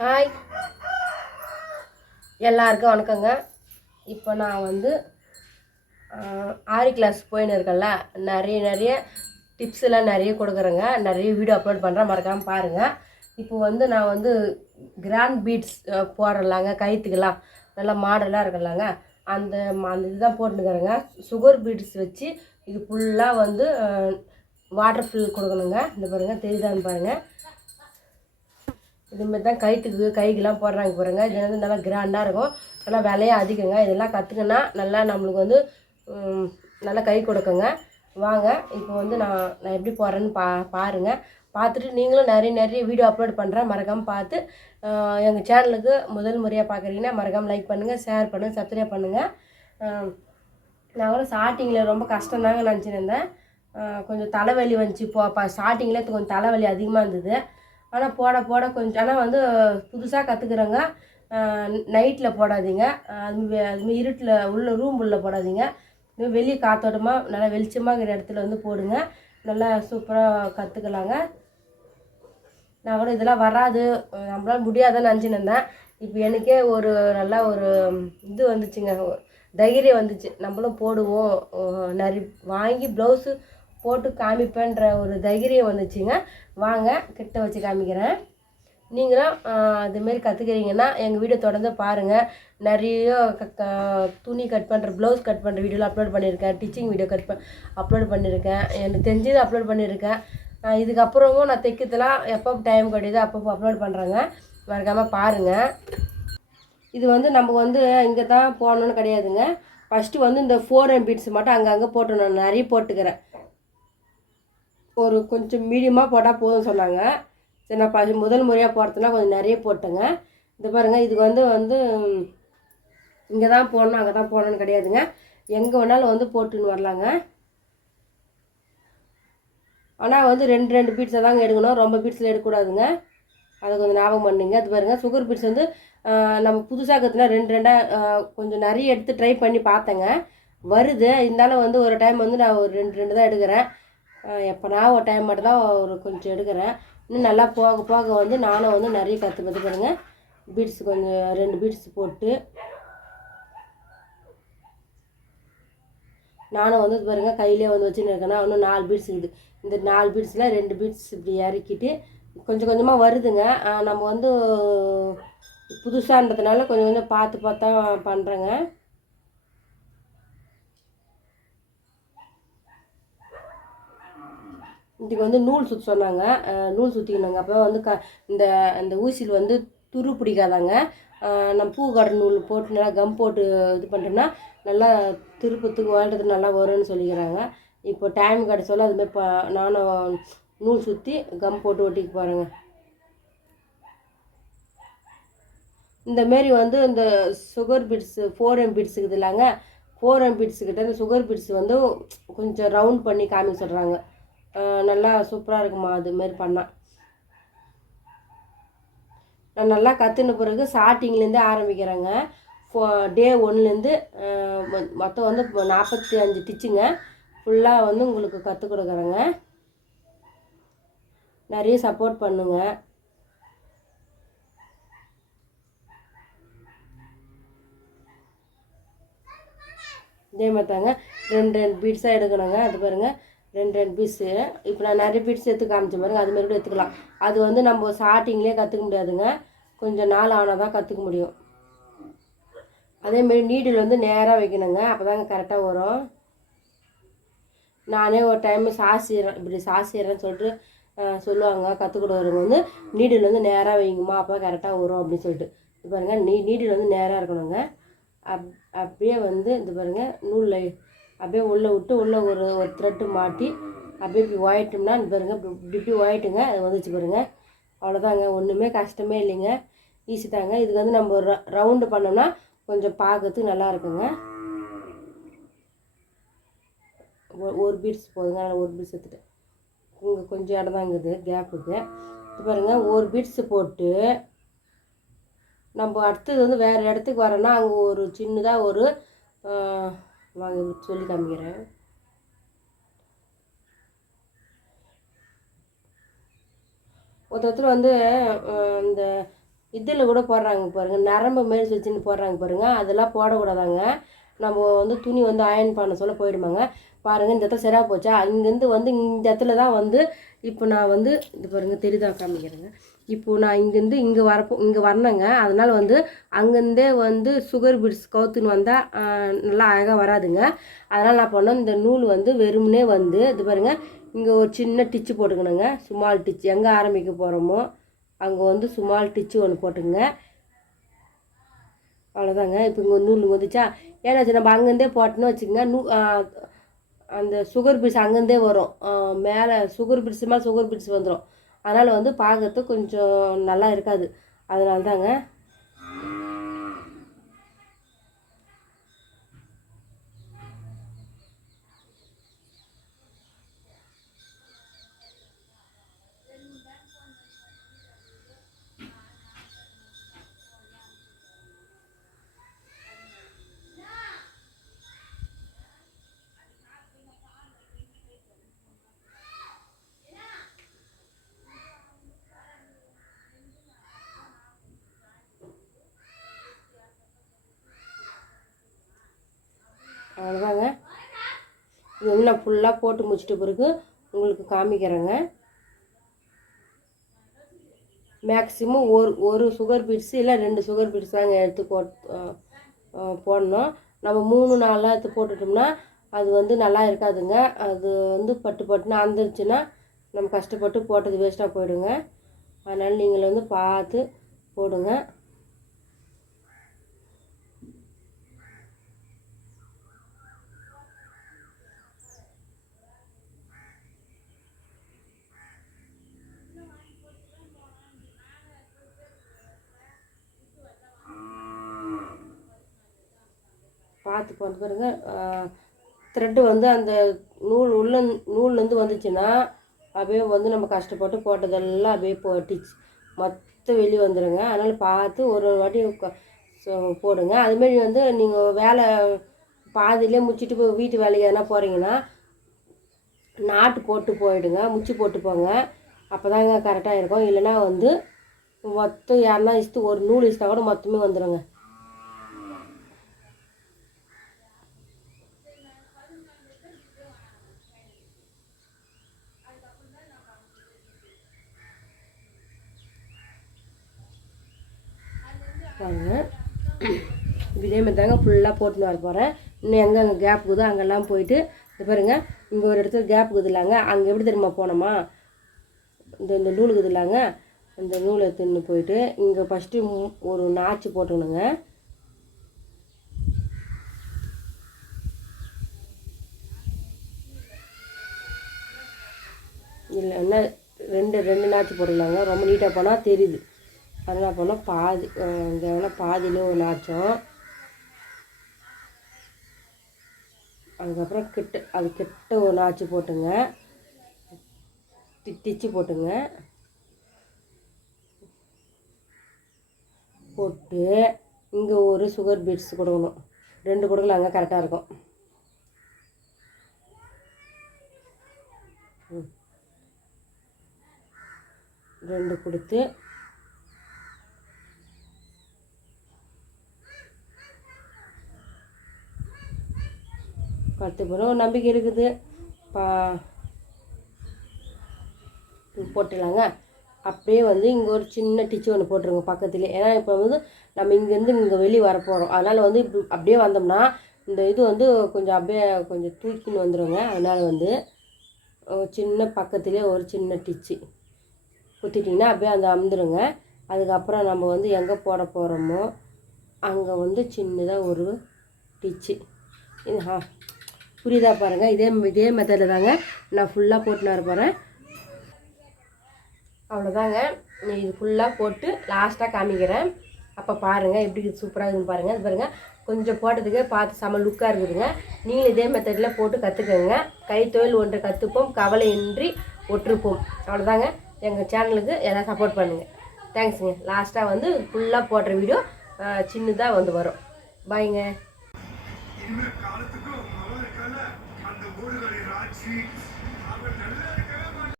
Hi, எல்லாருக்கும் வணக்கங்க. இப்போ நான் வந்து ஆரி கிளாஸ் போயின்னு இருக்கேன்ல, நிறைய டிப்ஸ்லாம் நிறைய கொடுக்குறேங்க. நிறைய வீடியோ அப்லோட் பண்ணுறேன், மறக்காமல் பாருங்கள். இப்போ வந்து நான் வந்து கிராண்ட் பீட்ஸ் போடுறலாங்க, கைத்துக்கெல்லாம் நல்லா மாடலாக இருக்கலாங்க. அந்த அந்த இதுதான் போட்டுக்கிறேங்க. சுகர் பீட்ஸ் வச்சு இது ஃபுல்லாக வந்து வாட்டர் ஃபில் கொடுக்கணுங்க. இந்த பாருங்கள், தெரியுதான்னு பாருங்கள். இதுமாரி தான் கைக்கெலாம் போடுறாங்க பாருங்க. இது வந்து நல்லா கிராண்டாக இருக்கும், நல்லா விலையும் அதிகங்க. இதெல்லாம் கற்றுக்கினா நல்லா நம்மளுக்கு வந்து நல்லா கை கொடுக்குங்க. வாங்க, இப்போ வந்து நான் எப்படி போடுறேன்னு பாருங்கள். பார்த்துட்டு நீங்களும் நிறைய வீடியோ அப்லோட் பண்ணுறேன், மறக்காமல் பார்த்து எங்கள் சேனலுக்கு முதல் முறையாக பார்க்குறீங்கன்னா மறக்காமல் லைக் பண்ணுங்கள், ஷேர் பண்ணுங்கள், சப்ஸ்கிரைப் பண்ணுங்கள். நான் கூட ஸ்டார்டிங்கில் ரொம்ப கஷ்டம்தாங்க நினச்சிருந்தேன். கொஞ்சம் தலைவலி வந்துச்சு. ஸ்டார்டிங்கில் கொஞ்சம் தலைவலி அதிகமாக இருந்தது. ஆனால் போட கொஞ்சம், ஆனால் வந்து புதுசாக கற்றுக்குறேங்க. நைட்டில் போடாதீங்க, அதுமாரி இருட்டில் உள்ள ரூம் உள்ள போடாதீங்க. வெளியே காத்தோட்டமாக நல்லா வெளிச்சமாக இருக்கிற இடத்துல வந்து போடுங்க. நல்லா சூப்பராக கற்றுக்கலாங்க. நான் கூட இதெல்லாம் வராது, நம்மளால் முடியாதுன்னு நினச்சின்னு இருந்தேன். இப்போ எனக்கே ஒரு நல்லா ஒரு இது வந்துச்சுங்க, தைரியம் வந்துச்சு. நம்மளும் போடுவோம், நிறைய வாங்கி ப்ளவுஸு போட்டு காமிப்பேன்ற ஒரு தைரியம் வந்துச்சுங்க. வாங்க, கிட்ட வச்சு காமிக்கிறேன். நீங்களும் அதுமாரி கற்றுக்கிறீங்கன்னா எங்கள் வீடியோ தொடர்ந்து பாருங்கள். நிறைய துணி கட் பண்ணுற, ப்ளவுஸ் கட் பண்ணுற வீடியோலாம் அப்லோட் பண்ணியிருக்கேன். டிச்சிங் வீடியோ அப்லோட் பண்ணியிருக்கேன். எனக்கு தெரிஞ்சது அப்லோட் பண்ணியிருக்கேன். இதுக்கப்புறமும் நான் தைக்கிறதுலாம் எப்போ டைம் கிடையாது அப்பப்போ அப்லோட் பண்ணுறேங்க, மறக்காமல் பாருங்கள். இது வந்து நம்ம வந்து இங்கே தான் போடணுன்னு கிடையாதுங்க. ஃபஸ்ட்டு வந்து இந்த 4M பீட்ஸ் மட்டும் அங்கங்கே போட்டு நான் நிறைய போட்டுக்கிறேன். ஒரு கொஞ்சம் மீடியமாக போட்டால் போதும் சொன்னாங்க. சரி, நான் முதல் முறையாக போடுறதுனா கொஞ்சம் நிறைய போட்டேங்க. இது பாருங்கள், இதுக்கு வந்து இங்கே தான் போடணும் அங்கே தான் போடணுன்னு கிடையாதுங்க. எங்கே வேணாலும் வந்து போட்டுன்னு வரலாங்க. ஆனால் வந்து ரெண்டு பீட்ஸை தாங்க எடுக்கணும், ரொம்ப பீட்ஸில் எடுக்கக்கூடாதுங்க. அதை கொஞ்சம் ஞாபகம் பண்ணிங்க. அது பாருங்கள், சுகர் பீட்ஸ் வந்து நம்ம புதுசாக கற்றுனா ரெண்டாக கொஞ்சம் நிறைய எடுத்து ட்ரை பண்ணி பார்த்தேங்க, வருது. இருந்தாலும் வந்து ஒரு டைம் வந்து நான் ஒரு ரெண்டு தான் எடுக்கிறேன். எப்போனா ஒரு டைம் மட்டும் தான் ஒரு கொஞ்சம் எடுக்கிறேன். இன்னும் நல்லா போக வந்து நானும் வந்து நிறைய கற்றுப்பது பாருங்க. பீட்ஸ் கொஞ்சம் 2 பீட்ஸ் போட்டு நானும் வந்து பாருங்கள் கையிலே வந்து வச்சுன்னு இருக்கேன்னா இன்னும் 4 பீட்ஸ் இருக்குது. இந்த 4 பீட்ஸில் 2 பீட்ஸ் இப்படி இறக்கிட்டு கொஞ்சம் கொஞ்சமாக வருதுங்க. நம்ம வந்து புதுசான்றதுனால கொஞ்சம் கொஞ்சம் பார்த்து பண்ணுறேங்க. இதுக்கு வந்து நூல் சுற்ற சொன்னாங்க, நூல் சுற்றிக்கணுங்க. அப்போ வந்து இந்த ஊசியில் வந்து துரு பிடிக்காதாங்க. நம்ம பூக்காடு நூல் போட்டு நல்லா கம் போட்டு இது பண்ணிட்டோம்னா நல்லா திருப்பத்துக்கு வாழ்றதுக்கு நல்லா வரும்னு சொல்லிக்கிறாங்க. இப்போ டைம் கிடச்சோல அதுமாதிரி நானும் நூல் சுற்றி கம் போட்டு ஒட்டிக்கு போகிறேங்க. இந்தமாரி வந்து இந்த சுகர் பீட்ஸு 4M பீட்ஸ் இருக்குது இல்லைங்க, 4M பீட்ஸுக்கிட்ட இந்த சுகர் பீட்ஸ் வந்து கொஞ்சம் ரவுண்ட் பண்ணி காமிக்க சொல்கிறாங்க. நல்லா சூப்பராக இருக்குமா அதுமாரி பண்ணால். நான் நல்லா கற்றுன பிறகு ஸ்டார்டிங்லேருந்தே ஆரம்பிக்கிறேங்க. டே 1லேருந்து மொத்தம் வந்து 45 டிச்சுங்க ஃபுல்லாக வந்து உங்களுக்கு கற்றுக் கொடுக்குறேங்க. நிறைய சப்போர்ட் பண்ணுங்க. இதே மாதிரி தாங்க 2 பீட்ஸாக எடுக்கணுங்க. அது பாருங்கள், 2 பீட்ஸு. இப்போ நான் நிறைய பீட்ஸ் எடுத்து காமிச்ச பாருங்க, அதுமாரி கூட எடுத்துக்கலாம். அது வந்து நம்ம ஸ்டார்டிங்லேயே கற்றுக்க முடியாதுங்க, கொஞ்சம் நாள் ஆனால் தான் கற்றுக்க முடியும். அதேமாரி நீடில் வந்து நேராக வைக்கணுங்க, அப்போ தாங்க கரெக்டாக வரும். நானே ஒரு டைம் இப்படி சாசிடுறேன்னு சொல்லிட்டு சொல்லுவாங்க கற்றுக் கொடுக்குறவங்க வந்து, நீடில் வந்து நேராக வைங்கம்மா அப்போ கரெக்டாக வரும் அப்படின்னு சொல்லிட்டு. இது பாருங்கள், நீடில் வந்து நேராக இருக்கணுங்க. அப்படியே வந்து இது பாருங்கள், நூலில் அப்படியே உள்ளே விட்டு உள்ளே ஒரு த்ரெட்டு மாட்டி அப்படியே இப்படி ஒயிட்டோம்னா இது பாருங்கள், இப்படி ஒயிட்டுங்க, அது வந்துச்சு பாருங்கள். அவ்வளோதாங்க, ஒன்றுமே கஷ்டமே இல்லைங்க, ஈஸி தாங்க. இதுக்கு வந்து நம்ம ரவுண்டு பண்ணோம்னா கொஞ்சம் பார்க்கறதுக்கு நல்லா இருக்குங்க. ஒரு பீட்ஸ் போதுங்க, நான் ஒரு பீட்ஸ் எடுத்துட்டேன். இங்கே கொஞ்சம் இடம் தான் இருக்குது கேப்புக்கு. இது பாருங்கள், ஒரு பீட்ஸு போட்டு நம்ம அடுத்தது வந்து வேறு இடத்துக்கு வரோன்னா அங்கே ஒரு சின்னதாக ஒரு வாங்க சொல்லி காமிக்கிறேன். ஒருத்தர் வந்து இந்த இதில் கூட போடுறாங்க பாருங்கள், நரம்பு மாரி வச்சுன்னு போடுறாங்க பாருங்கள், அதெல்லாம் போடக்கூடாதாங்க. நம்ம வந்து துணி வந்து அயன் பண்ண சொல்ல போயிடுமாங்க. பாருங்கள் இந்த இடத்துல சரியாக போச்சா, இங்கேருந்து வந்து இந்த இடத்துல தான் வந்து இப்போ நான் வந்து இது பாருங்கள் தெரியுதா காமிக்கிறேங்க. இப்போது நான் இங்கேருந்து இங்கே வரணுங்க. அதனால் வந்து அங்கேருந்தே வந்து சுகர் பீட்ஸ் கவுத்துன்னு வந்தால் நல்லா அழகாக வராதுங்க. அதனால் நான் பண்ணோம், இந்த நூல் வந்து வெறுமனே வந்து இது பாருங்கள், இங்கே ஒரு சின்ன டிச்சு போட்டுக்கணுங்க. சுமால் டிச்சு எங்கே ஆரம்பிக்க போகிறோமோ அங்கே வந்து சுமால் டிச்சு ஒன்று போட்டுங்க. அவ்வளோதாங்க. இப்போ இங்கே நூல் வந்துச்சா, ஏன்னாச்சு நம்ம அங்கேருந்தே போட்டோன்னு வச்சுக்கோங்க. அந்த சுகர் பீட்ஸ் அங்கேருந்தே வரும், மேலே சுகர் பீட்ஸ் மேலே சுகர் பீட்ஸ் வந்துடும். அதனால் வந்து பார்க்கறதுக்கு கொஞ்சம் நல்லா இருக்காது. அதனால தாங்க. அவ்வளோதாங்க. இது வந்து நான் ஃபுல்லாக போட்டு முடிச்சிட்ட பிறகு உங்களுக்கு காமிக்கிறேங்க. மேக்ஸிமம் ஒரு சுகர் பீட்ஸு இல்லை 2 சுகர் பீட்ஸ் தாங்க எடுத்து போடணும். நம்ம 3-4 எடுத்து போட்டுட்டோம்னா அது வந்து நல்லா இருக்காதுங்க. அது வந்து பட்டுன்னு அந்துருச்சுன்னா நம்ம கஷ்டப்பட்டு போட்டது வேஸ்ட்டாக போயிடுங்க. அதனால் நீங்கள் வந்து பார்த்து போடுங்க. பார்த்து போட்டு பாருங்க. த்ரெட்டு வந்து அந்த நூல்லேருந்து வந்துச்சுன்னா அப்படியே வந்து நம்ம கஷ்டப்பட்டு போட்டதெல்லாம் அப்படியே டிச் மொத்தம் வெளியே வந்துடுங்க. அதனால் பார்த்து ஒரு வாட்டி போடுங்க. அதுமாரி வந்து நீங்கள் வேலை பாதியிலே முடிச்சுட்டு போய் வீட்டு வேலைக்கு எதனா போகிறீங்கன்னா நாட்டு போட்டு போயிடுங்க, முச்சு போட்டு போங்க. அப்போ தாங்க கரெக்டாக இருக்கும். இல்லைன்னா வந்து மொத்தம் யாருன்னா ஒரு நூல் இஸ்தா கூட மொத்தமே வந்துடுங்க. பாருங்க, இதே மாதிரி தாங்க ஃபுல்லாக போட்டுன்னு வர போகிறேன். இன்னும் எங்கெங்கே கேப் இருக்குதோ அங்கெல்லாம் போயிட்டு இது பாருங்கள், இங்கே ஒரு இடத்துல கேப் இருக்குது இல்லைங்க, அங்கே எப்படி தெரியுமா போனோமா, இந்த நூல் இருக்குது இல்லைங்க, அந்த நூலை எடுத்துன்னு போயிட்டு இங்கே ஃபஸ்ட்டு ஒரு நாச்சு போட்டுக்கணுங்க. இல்லைன்னா ரெண்டு நாச்சு போட்டுக்கலாங்க. ரொம்ப நீட்டாக போனால் தெரியுது. அதெல்லாம் போனால் பாதி இந்த பாதியில் ஒரு நாச்சம், அதுக்கப்புறம் கிட்ட ஒரு நாச்சு போட்டுங்க, டிச்சு போட்டுங்க. போட்டு இங்கே ஒரு சுகர் பீட்ஸ் கொடுக்கணும். 2 கொடுக்கலாங்க, கரெக்டாக இருக்கும். ரெண்டு கொடுத்து பத்து பிறகு நம்பிக்கை இருக்குது போட்டுடலாங்க. அப்படியே வந்து இங்கே ஒரு சின்ன டிச்சு ஒன்று போட்டுருங்க பக்கத்துலேயே. ஏன்னா இப்போ வந்து நம்ம இங்கேருந்து இங்கே வெளியே வர போகிறோம். அதனால் வந்து இப்படி அப்படியே வந்தோம்னா இந்த இது வந்து கொஞ்சம் தூக்கின்னு வந்துடுங்க. அதனால் வந்து சின்ன பக்கத்துலேயே ஒரு சின்ன டிச்சு குத்திட்டிங்கன்னா அப்படியே அந்த அமுந்துருங்க. அதுக்கப்புறம் நம்ம வந்து எங்கே போட போகிறோமோ அங்கே வந்து சின்னதாக ஒரு டிச்சு. புரியுதா பாருங்கள். இதே மெத்தடில் தாங்க நான் ஃபுல்லாக போட்டுன்னு வர போகிறேன். அவ்வளோதாங்க. இது ஃபுல்லாக போட்டு லாஸ்ட்டாக காமிக்கிறேன். அப்போ பாருங்கள் எப்படி இது சூப்பராக இருக்குதுன்னு பாருங்கள். இது பாருங்கள், கொஞ்சம் போட்டதுக்கு பார்த்து செம லுக்காக இருக்குதுங்க. நீங்களும் இதே மெத்தடில் போட்டு கற்றுக்கோங்க. கைத்தொழில் ஒன்றை கற்றுப்போம், கவலையின்றி ஒற்றுப்போம். அவ்வளோதாங்க. எங்கள் சேனலுக்கு எல்லாம் சப்போர்ட் பண்ணுங்கள். தேங்க்ஸுங்க. லாஸ்ட்டாக வந்து ஃபுல்லாக போடுற வீடியோ சின்னதாக வந்து வரும். பாய்ங்க.